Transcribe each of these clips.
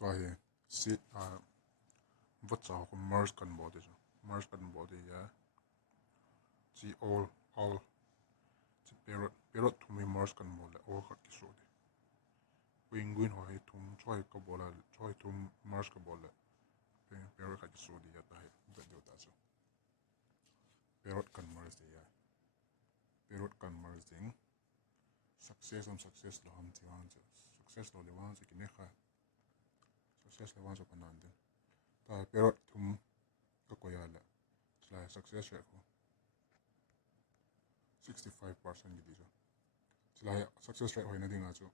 toy sit vắt cháu có merge cần bỏ đi ya chỉ all chỉ parrot thùng mi merge cần bỏ lại all khát cái số đi penguin hỏi thùng choi có bỏ lại choi thùng merge có bỏ lại parrot khát cái số đi ya ta vậy điều ta số parrot cần merge đi ya parrot cần merge ding success lo ham ti wang success lo le wang cái này kha success le wang so panan din ta parrot thum ka ko ya la la success rate ko 65% gi di so la success rate hoina dinga chu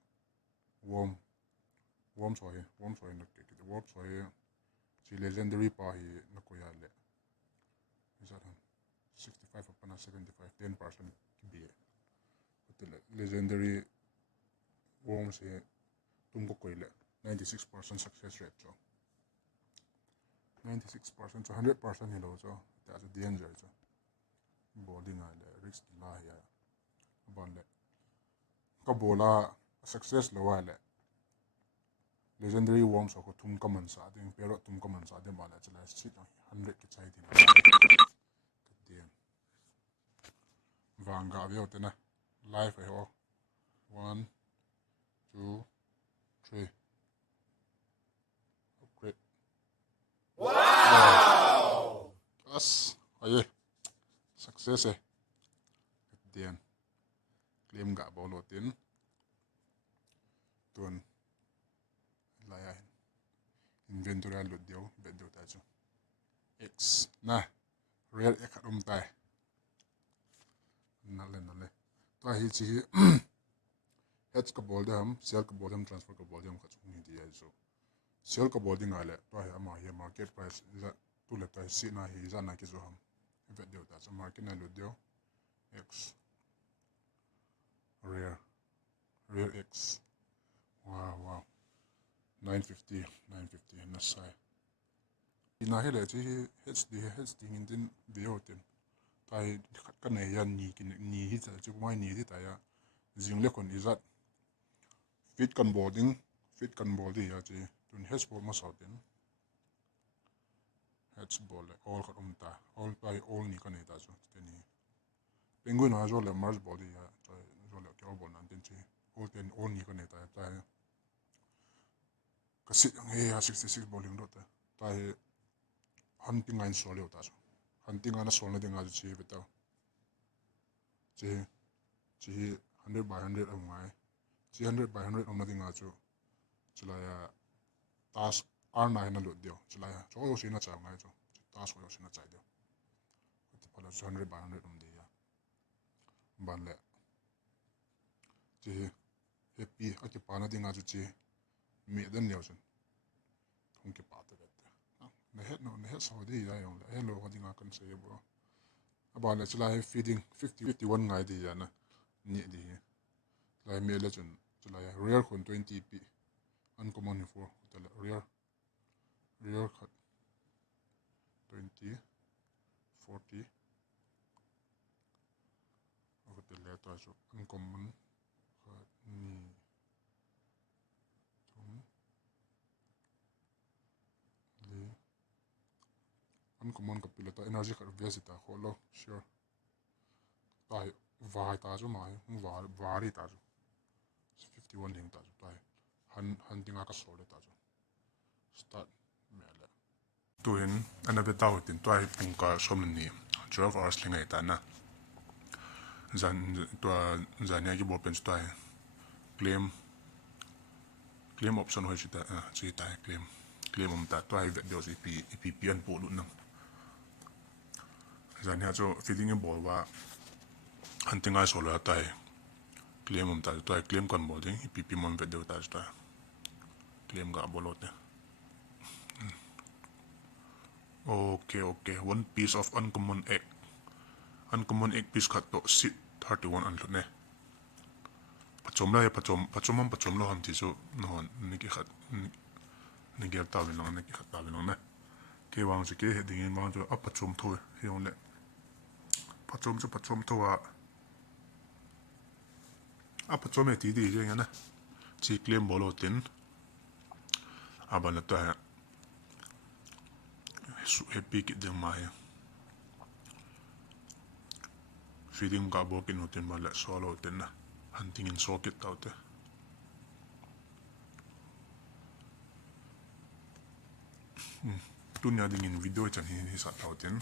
worm soi na ke worm soi chi legendary pa hi na ko ya le is that 65 upon 75 10% ki bi but legendary worm se tum ko ko le 96% success rate so 96% so 100% hi lo so that's a danger so body na le risk la ya ban le ka bola success lo wa le legendary worm so ko tum ka man sa ding pero tum ka man sa de ba la chla sit 100 ki chai din kadien vanga veo te na life e ho 1 2 3 upgrade wow as aye success e kadien claim ga bolo tin tuan la ya inventory lo dio be dio ta chu x na real e kharum tai nale to hi chi h ka bol dam sell ka bol dam transfer ka bol dam ka chu ni dia so sell ka bol ding ale to hi ama hi market price za tu le ta si na hi za na ki zo ham be dio ta so market na lo dio x real x wow 950 na sai ina hele chi hd in din bio tin tai ka nei yan ni hi cha chu mai ni hi ta ya jing le kon izat fit kan boarding ya chi tun hes ball ma sa tin heads ball all ka ta all by all ni ka nei ta chu te ni penguin ha zo le mars body ya zo le ke ball nan tin chi all ten all ni ka nei ta ta ka sit ang he 66 bowling dot ta hunting line so le ta so hunting ana so na dinga chi beta chi 100 by 100 am ngai chi 100 by 100 am na dinga chu chila ya task r9 na lo dio chila ya cho yo sina cha ngai chu task yo sina cha dio ti pala 100 by 100 am de ya ban le chi happy ati pa na dinga chu chi me den yo chen thong ke pa te ne het so di ya yong le hello ho dinga kan se bo aba le chila feeding 51 ngai di ya na ni di la me le chun chila ya real khon 20p uncommon for the real khat 20 40 of the letter so uncommon khat ni thum le uncommon ka pilata energy khat vesita kholo sure tai vai ta chu mai vari ta chu 51 ding ta chu tai han dinga ka so le ta chu start mele tuin ana be tau tin tai pung ka som ni 12 hours lingai ta na zan ya ki bo pen tai claim option hoi chi ta chi ta claim ta tai ve dio si pp an po lu na zan ya cho feeding e bol wa hunting ai so la tai claim ta tai claim kan bol ding pp mon ve dio ta ta claim ga bolote okay one piece of uncommon egg piece khat to sit 31 an lo ne pachom la pachom lo ham ti chu no ni ki khat ni ger ta bin ne ki khat ta bin ne ke wang chi ke heading in wang chu a pachom tho hi on le pachom tho a pachom e ti di je na chi claim bolo tin Abang tu ha happy kit dia mai feeding ka bokin hotin bala solo hotin na hunting in socket tau te tu nya dingin video chan hi sa tau ten